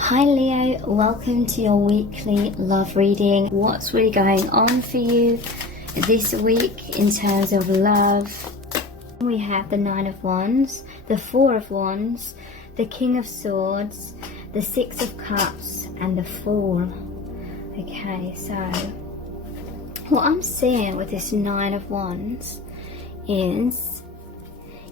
Hi Leo, welcome to your weekly love reading. What's really going on for you this week in terms of love? We have the Nine of Wands, the Four of Wands, the King of Swords, the Six of Cups and the Fool. Okay, so what I'm seeing with this Nine of Wands is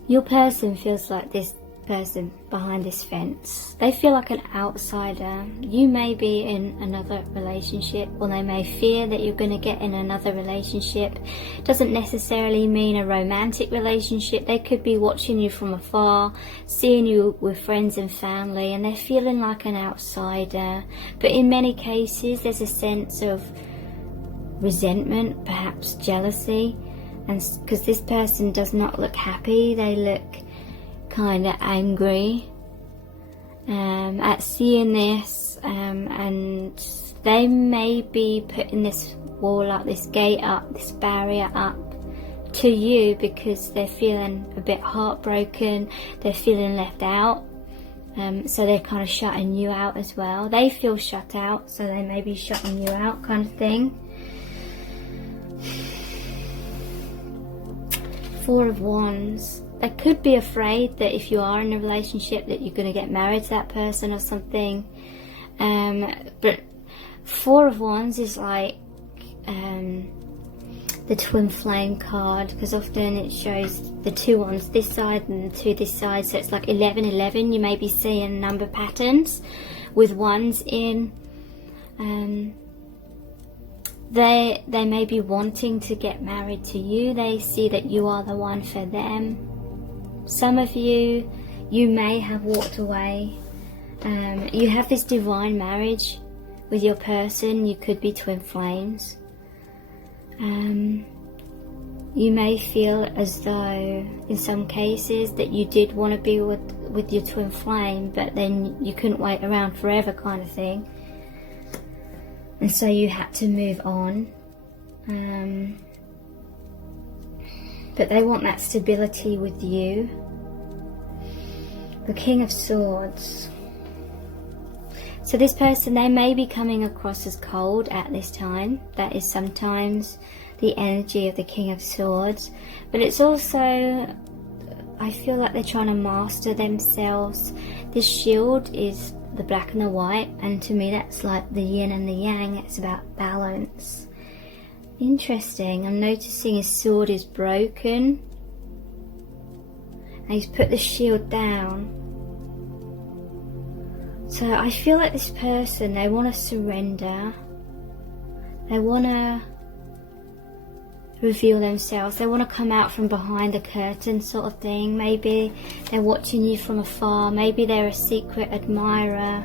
your person feels like this person behind this fence. They feel like an outsider. You may be in another relationship, or they may fear that you're going to get in another relationship. Doesn't necessarily mean a romantic relationship. They could be watching you from afar, seeing you with friends and family, and they're feeling like an outsider. But in many cases there's a sense of resentment, perhaps jealousy, and because this person does not look happy, they look kind of angry at seeing this, and they may be putting this wall up, this gate up, this barrier up to you because they're feeling a bit heartbroken, they're feeling left out, so they're kind of shutting you out as well. They feel shut out, so they may be shutting you out, kind of thing. Four of Wands. They could be afraid that if you are in a relationship that you're going to get married to that person or something. But Four of Wands is like the twin flame card, because often it shows the two wands this side and the two this side. So it's like 11-11. You may be seeing number patterns with wands in. They may be wanting to get married to you. They see that you are the one for them. Some of you may have walked away. You have this divine marriage with your person. You could be twin flames. You may feel as though in some cases that you did want to be with your twin flame, but then you couldn't wait around forever, kind of thing. And so you had to move on. But they want that stability with you. The King of Swords. So this person, they may be coming across as cold at this time. That is sometimes the energy of the King of Swords. But it's also, I feel like they're trying to master themselves. This shield is the black and the white, and to me that's like the yin and the yang. It's about balance. Interesting. I'm noticing his sword is broken and he's put the shield down. So I feel like this person, they want to surrender, they want to reveal themselves, they want to come out from behind the curtain, sort of thing. Maybe they're watching you from afar, maybe they're a secret admirer.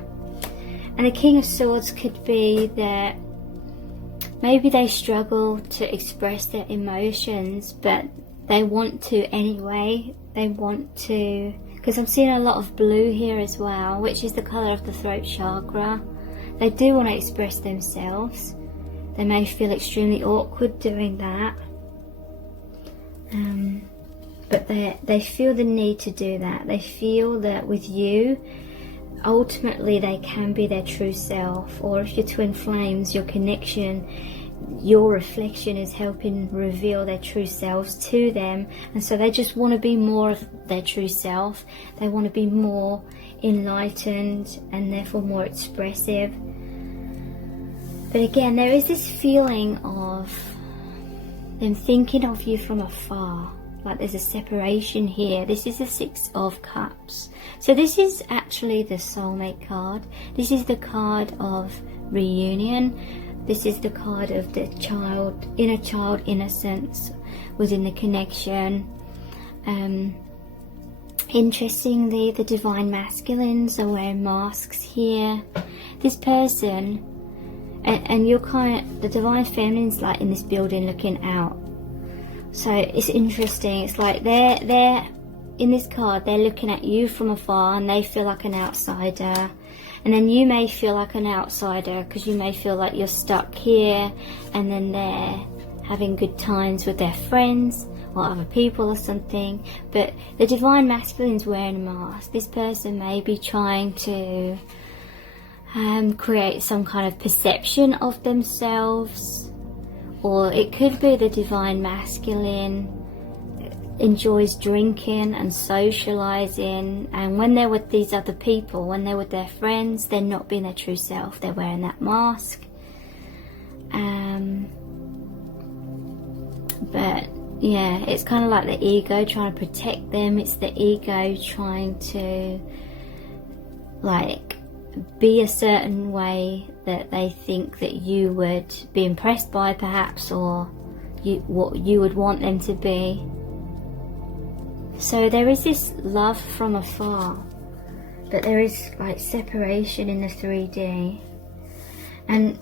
And the King of Swords could be that maybe they struggle to express their emotions, but they want to anyway. They want to, because I'm seeing a lot of blue here as well, which is the colour of the throat chakra. They do want to express themselves. They may feel extremely awkward doing that. But they feel the need to do that. They feel that with you, ultimately they can be their true self. Or if you're twin flames, your connection, your reflection is helping reveal their true selves to them. And so they just want to be more of their true self. They want to be more enlightened and therefore more expressive. But again, there is this feeling of them thinking of you from afar, like there's a separation here. This is the Six of Cups. So this is actually the soulmate card. This is the card of reunion. This is the card of the inner child innocence within the connection. Interestingly, the divine masculines are wearing masks here. This person, and you're the divine feminine's like in this building looking out. So it's interesting. It's like they're in this card, they're looking at you from afar and they feel like an outsider. And then you may feel like an outsider because you may feel like you're stuck here, and then they're having good times with their friends or other people or something. But the divine masculine's wearing a mask. This person may be trying to create some kind of perception of themselves, or it could be the divine masculine enjoys drinking and socializing, and when they're with these other people, when they're with their friends, they're not being their true self, they're wearing that mask. But yeah, it's kind of like the ego trying to protect them. It's the ego trying to like be a certain way that they think that you would be impressed by, perhaps, or what you would want them to be. So there is this love from afar, but there is like separation in the 3D. And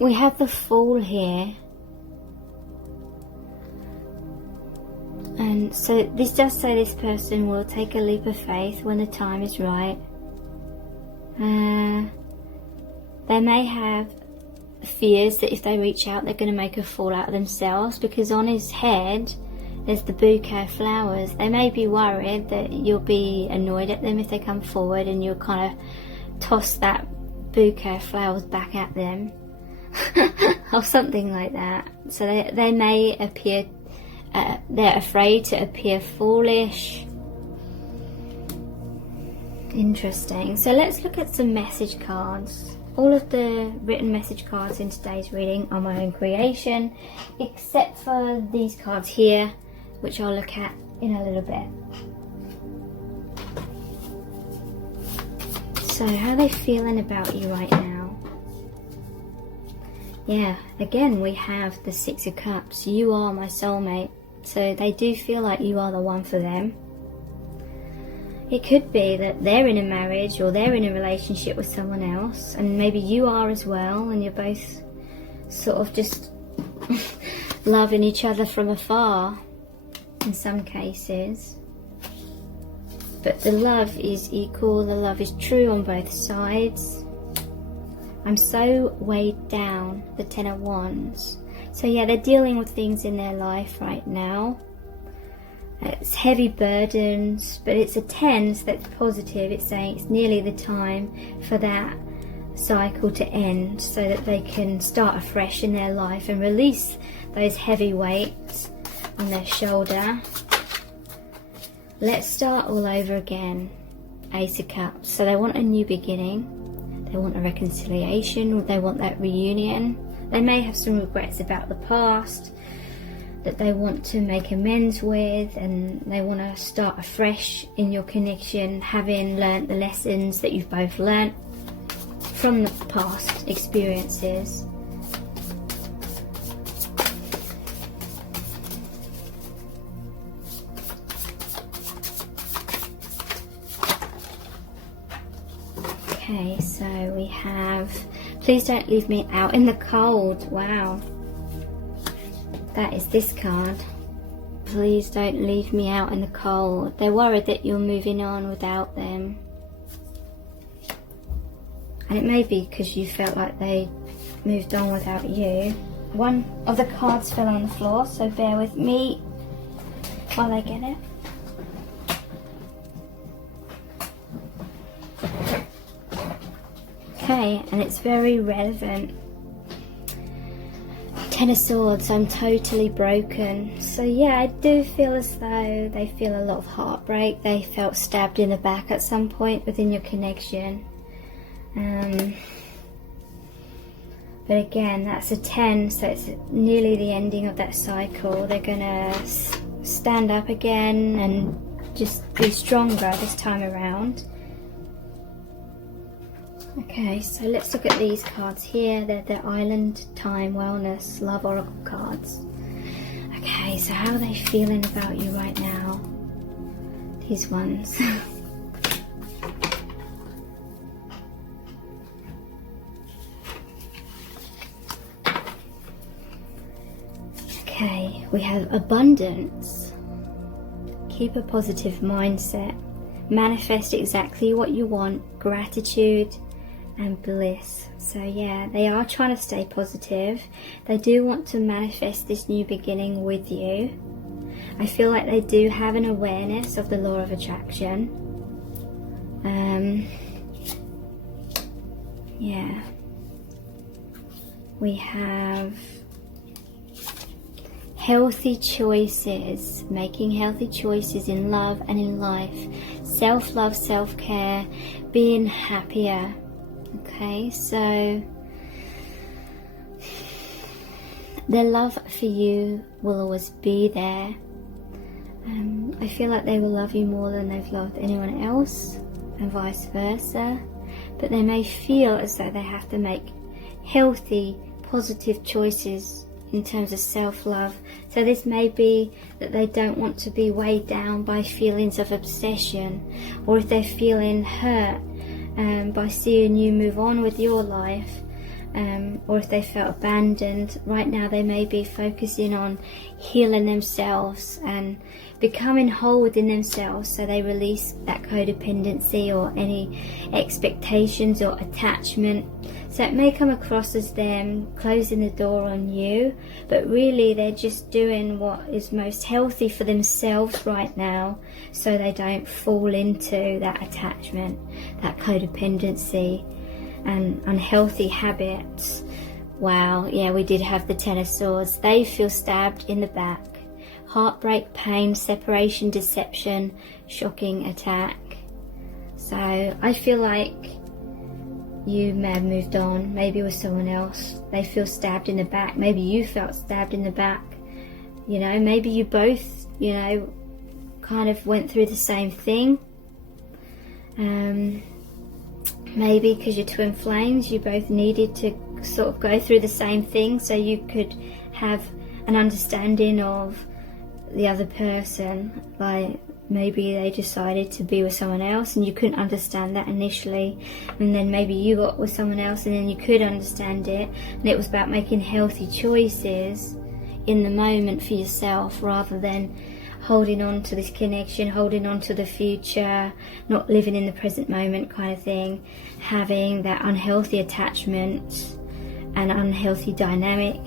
we have the Fool here. And so this does say this person will take a leap of faith when the time is right. They may have fears that if they reach out, they're going to make a fool out of themselves, because on his head there's the bouquet of flowers. They may be worried that you'll be annoyed at them if they come forward and you'll kind of toss that bouquet of flowers back at them or something like that. So they may appear, they're afraid to appear foolish. Interesting. So let's look at some message cards. All of the written message cards in today's reading are my own creation, except for these cards here, which I'll look at in a little bit. So how are they feeling about you right now? Yeah, again we have the Six of Cups. You are my soulmate. So they do feel like you are the one for them. It could be that they're in a marriage or they're in a relationship with someone else, and maybe you are as well, and you're both sort of just loving each other from afar in some cases. But the love is equal, the love is true on both sides. I'm so weighed down, the Ten of Wands. So yeah, they're dealing with things in their life right now. It's heavy burdens, but it's a 10, so that's positive. It's saying it's nearly the time for that cycle to end, so that they can start afresh in their life and release those heavy weights on their shoulder. Let's start all over again. Ace of Cups. So they want a new beginning, they want a reconciliation, or they want that reunion. They may have some regrets about the past that they want to make amends with, and they want to start afresh in your connection, having learnt the lessons that you've both learnt from the past experiences. Okay, so we have, please don't leave me out in the cold. Wow. That is this card. Please don't leave me out in the cold. They're worried that you're moving on without them. And it may be because you felt like they moved on without you. One of the cards fell on the floor, so bear with me while I get it. Okay, and it's very relevant. Ten of Swords, I'm totally broken. So yeah, I do feel as though they feel a lot of heartbreak. They felt stabbed in the back at some point within your connection. But again, that's a 10, so it's nearly the ending of that cycle. They're gonna stand up again and just be stronger this time around. Okay, so let's look at these cards here. They're the Island, Time, Wellness, Love Oracle cards. Okay, so how are they feeling about you right now? These ones. Okay, we have abundance. Keep a positive mindset. Manifest exactly what you want. Gratitude and bliss. So yeah, they are trying to stay positive. They do want to manifest this new beginning with you. I feel like they do have an awareness of the law of attraction. Yeah. We have healthy choices, making healthy choices in love and in life. Self-love, self-care, being happier. Okay, so their love for you will always be there. I feel like they will love you more than they've loved anyone else, and vice versa. But they may feel as though they have to make healthy, positive choices in terms of self-love. So this may be that they don't want to be weighed down by feelings of obsession, or if they're feeling hurt by seeing you move on with your life, or if they felt abandoned. Right now they may be focusing on healing themselves and becoming whole within themselves, so they release that codependency or any expectations or attachment. So it may come across as them closing the door on you, but really they're just doing what is most healthy for themselves right now, so they don't fall into that attachment, that codependency and unhealthy habits. Wow, yeah, we did have the Ten of Swords. They feel stabbed in the back. Heartbreak, pain, separation, deception, shocking attack. So I feel like you may have moved on, maybe with someone else. They feel stabbed in the back. Maybe you felt stabbed in the back. You know, maybe you both, you know, kind of went through the same thing. Maybe because you're twin flames, you both needed to sort of go through the same thing so you could have an understanding of the other person. Like maybe they decided to be with someone else and you couldn't understand that initially, and then maybe you got with someone else and then you could understand it, and it was about making healthy choices in the moment for yourself, rather than holding on to this connection, holding on to the future, not living in the present moment kind of thing, having that unhealthy attachment and unhealthy dynamic.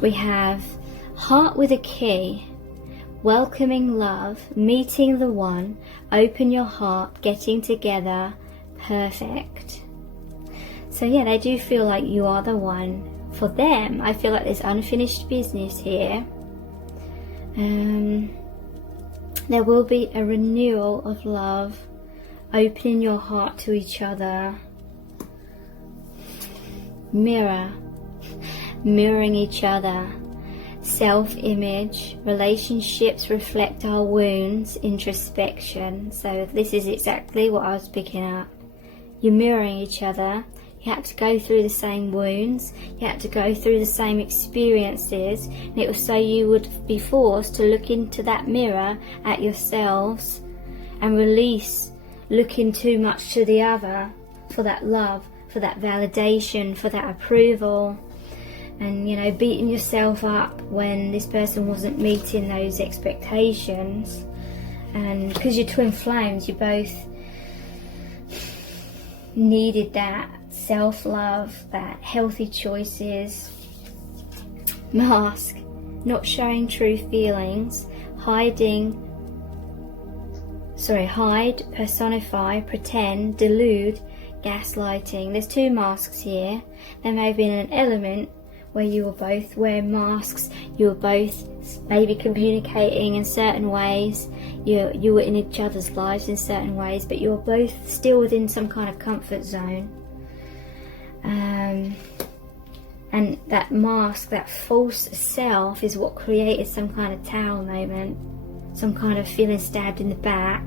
We have heart with a key, welcoming love, meeting the one, open your heart, getting together, perfect. So yeah, they do feel like you are the one for them. I feel like there's unfinished business here. There will be a renewal of love, opening your heart to each other. Mirroring each other. Self-image, relationships reflect our wounds, introspection. So this is exactly what I was picking up. You're mirroring each other. You had to go through the same wounds, you had to go through the same experiences, and it was so you would be forced to look into that mirror at yourselves and release looking too much to the other for that love, for that validation, for that approval, and, you know, beating yourself up when this person wasn't meeting those expectations. And because you're twin flames, you both needed that self-love, that healthy choices. Mask, not showing true feelings, hide, personify, pretend, delude, gaslighting. There's two masks here. There may have been an element where you were both wearing masks, you were both maybe communicating in certain ways, you were in each other's lives in certain ways, but you were both still within some kind of comfort zone. And that mask, that false self, is what created some kind of tower moment, some kind of feeling stabbed in the back.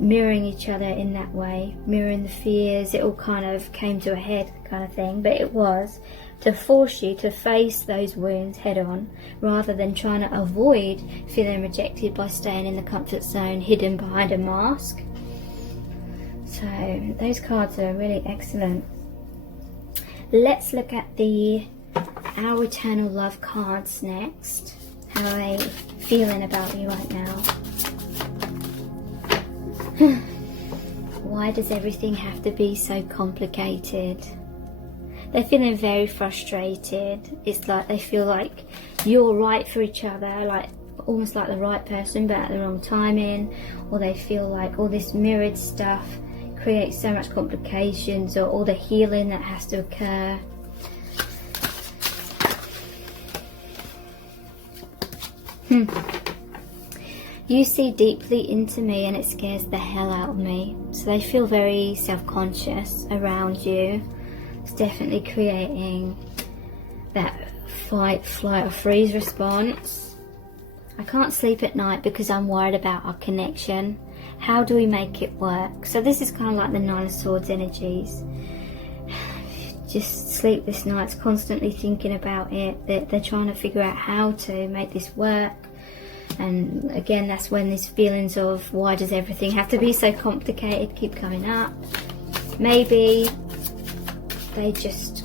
Mirroring each other in that way, mirroring the fears. It all kind of came to a head kind of thing, but it was to force you to face those wounds head on, rather than trying to avoid feeling rejected by staying in the comfort zone hidden behind a mask. So those cards are really excellent. Let's look at our eternal love cards next. How are they feeling about you right now? Why does everything have to be so complicated? They're feeling very frustrated. It's like they feel like you're right for each other, like almost like the right person but at the wrong timing, or they feel like all this mirrored stuff creates so much complications, or all the healing that has to occur. You see deeply into me and it scares the hell out of me. So they feel very self-conscious around you. It's definitely creating that fight, flight or freeze response. I can't sleep at night because I'm worried about our connection. How do we make it work? So this is kind of like the Nine of Swords energies. Just sleepless nights, constantly thinking about it. They're trying to figure out how to make this work. And again, that's when these feelings of why does everything have to be so complicated keep coming up. Maybe they just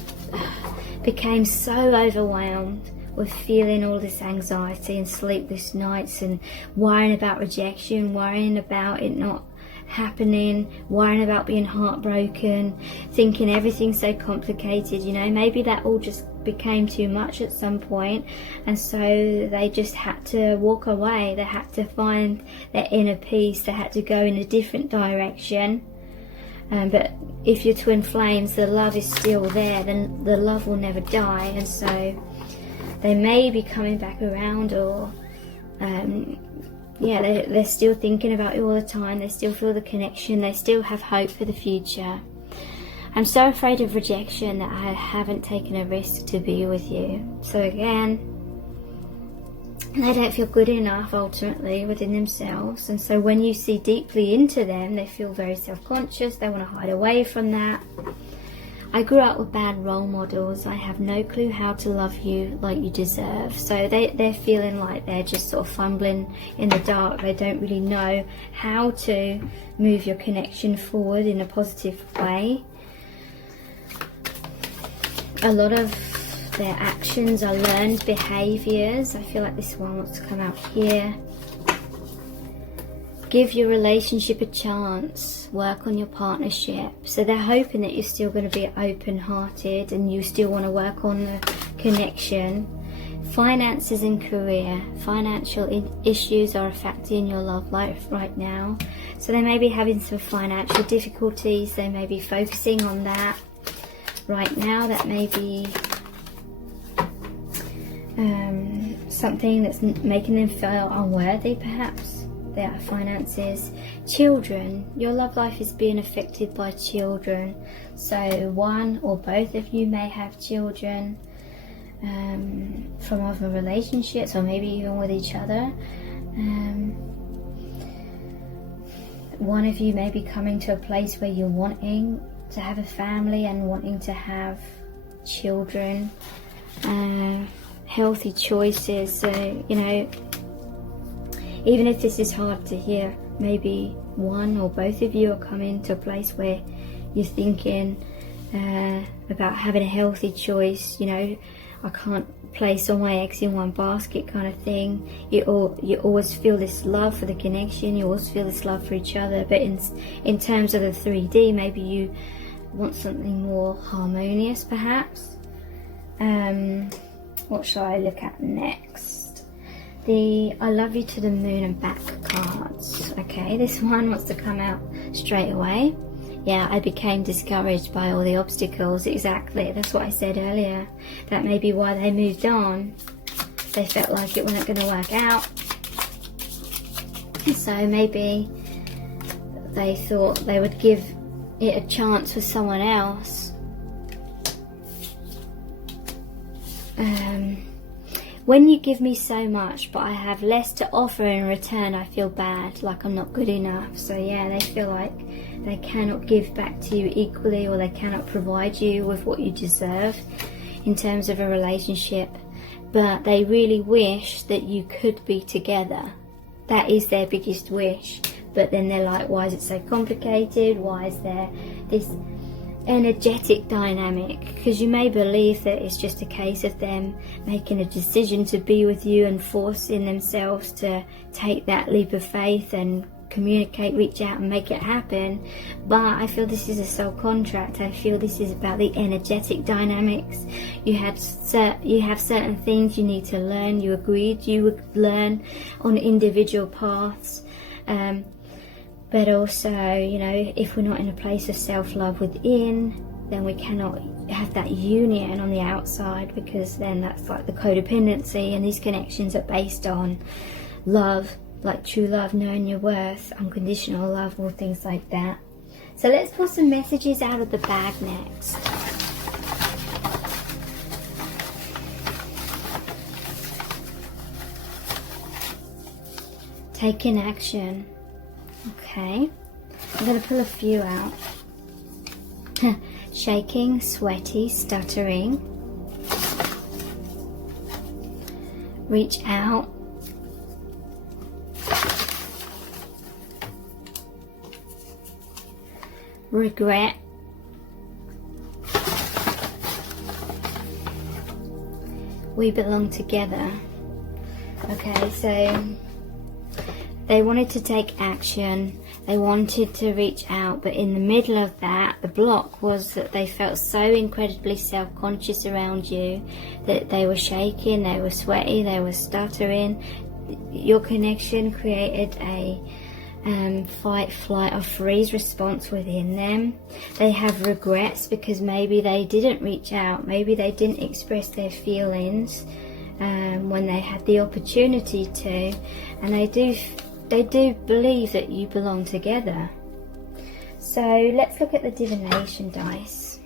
became so overwhelmed with feeling all this anxiety and sleepless nights and worrying about rejection, worrying about it not happening, worrying about being heartbroken, thinking everything's so complicated, you know. Maybe that all just became too much at some point, and so they just had to walk away. They had to find their inner peace. They had to go in a different direction. But if you're twin flames, the love is still there, then the love will never die, and so they may be coming back around, or yeah, they're still thinking about you all the time. They still feel the connection. They still have hope for the future. I'm so afraid of rejection that I haven't taken a risk to be with you. So again, they don't feel good enough ultimately within themselves. And so when you see deeply into them, they feel very self-conscious. They want to hide away from that. I grew up with bad role models. I have no clue how to love you like you deserve. So they're feeling like they're just sort of fumbling in the dark. They don't really know how to move your connection forward in a positive way. A lot of their actions are learned behaviours. I feel like this one wants to come out here. Give your relationship a chance. Work on your partnership. So they're hoping that you're still going to be open-hearted and you still want to work on the connection. Finances and career. Financial issues are affecting your love life right now. So they may be having some financial difficulties. They may be focusing on that right now. That may be something that's making them feel unworthy, perhaps. Their finances. Children. Your love life is being affected by children. So one or both of you may have children from other relationships, or maybe even with each other. One of you may be coming to a place where you're wanting to have a family and wanting to have children. Healthy choices. So, you know, even if this is hard to hear, maybe one or both of you are coming to a place where you're thinking about having a healthy choice. You know, I can't place all my eggs in one basket kind of thing. You always feel this love for the connection. You always feel this love for each other. But in terms of the 3D, maybe you want something more harmonious, perhaps. What shall I look at next? The I love you to the moon and back cards. Okay, this one wants to come out straight away. Yeah, I became discouraged by all the obstacles. Exactly, that's what I said earlier. That may be why they moved on. They felt like it wasn't going to work out. So maybe they thought they would give it a chance with someone else. When you give me so much but I have less to offer in return, I feel bad, like I'm not good enough. So yeah, they feel like they cannot give back to you equally, or they cannot provide you with what you deserve in terms of a relationship. But they really wish that you could be together. That is their biggest wish. But then they're like, why is it so complicated? Why is there this energetic dynamic? Because you may believe that it's just a case of them making a decision to be with you and forcing themselves to take that leap of faith and communicate, reach out and make it happen. But I feel this is a soul contract. I feel this is about the energetic dynamics. You have certain things you need to learn. You agreed you would learn on individual paths. But also, you know, if we're not in a place of self-love within, then we cannot have that union on the outside, because then that's like the codependency, and these connections are based on love, like true love, knowing your worth, unconditional love, all things like that. So let's pull some messages out of the bag next. Taking action. Okay, I'm going to pull a few out. Shaking, sweaty, stuttering. Reach out. Regret. We belong together. Okay, so they wanted to take action, they wanted to reach out, but in the middle of that, the block was that they felt so incredibly self-conscious around you that they were shaking, they were sweaty, they were stuttering. Your connection created a fight, flight or freeze response within them. They have regrets because maybe they didn't reach out, maybe they didn't express their feelings when they had the opportunity to, and they do believe that you belong together. So let's look at the divination dice.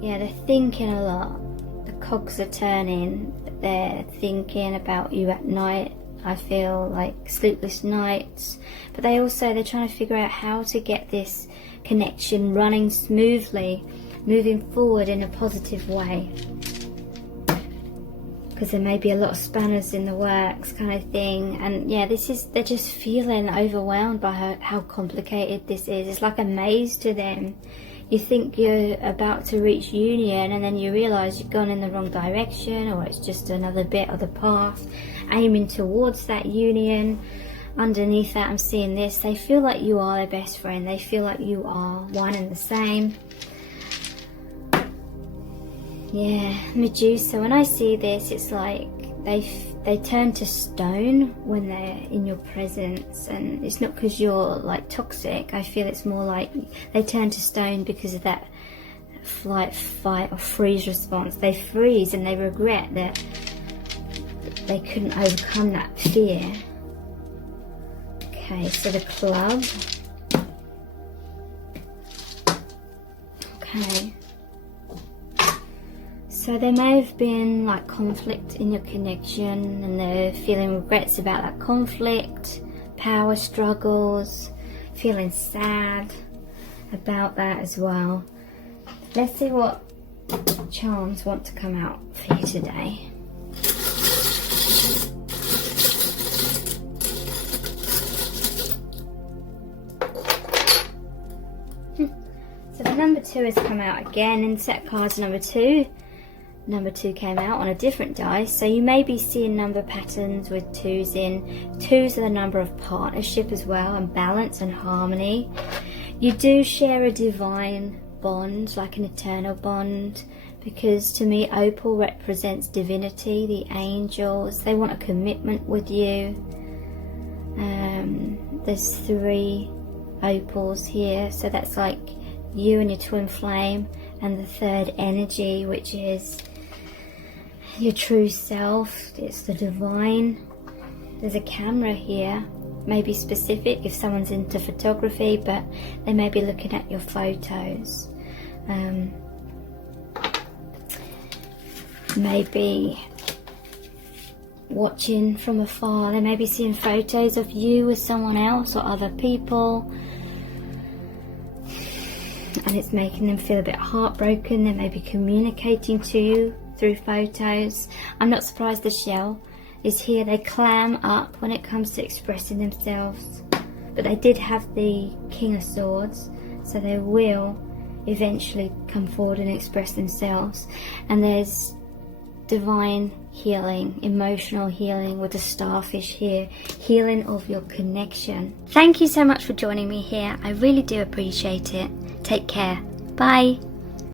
Yeah, they're thinking a lot. The cogs are turning. They're thinking about you at night. I feel like sleepless nights. But they're trying to figure out how to get this connection running smoothly, moving forward in a positive way. Because there may be a lot of spanners in the works kind of thing. And yeah, they're just feeling overwhelmed by how complicated this is. It's like a maze to them. You think you're about to reach union, and then you realise you've gone in the wrong direction, or it's just another bit of the path aiming towards that union. Underneath that, I'm seeing this. They feel like you are their best friend. They feel like you are one and the same. Yeah, Medusa, when I see this, it's like they turn to stone when they're in your presence, and it's not because you're like toxic. I feel it's more like they turn to stone because of that flight, fight or freeze response. They freeze and they regret that they couldn't overcome that fear. Okay, so the club. Okay. So there may have been like conflict in your connection, and they're feeling regrets about that conflict, power struggles, feeling sad about that as well. Let's see what charms want to come out for you today. So the number 2 has come out again in set cards number 2. Number 2 came out on a different dice, so you may be seeing number patterns with 2s in. 2s are the number of partnership as well, and balance and harmony. You do share a divine bond, like an eternal bond, because to me opal represents divinity, the angels. They want a commitment with you. There's 3 opals here, so that's like you and your twin flame, and the 3rd energy, which is your true self. It's the divine. There's a camera here, maybe specific if someone's into photography, but they may be looking at your photos. Maybe watching from afar. They may be seeing photos of you with someone else or other people, and it's making them feel a bit heartbroken. They may be communicating to you through photos. I'm not surprised the shell is here. They clam up when it comes to expressing themselves, but they did have the King of Swords, so they will eventually come forward and express themselves. And there's divine healing, emotional healing with the starfish here, healing of your connection. Thank you so much for joining me here. I really do appreciate it. Take care. Bye.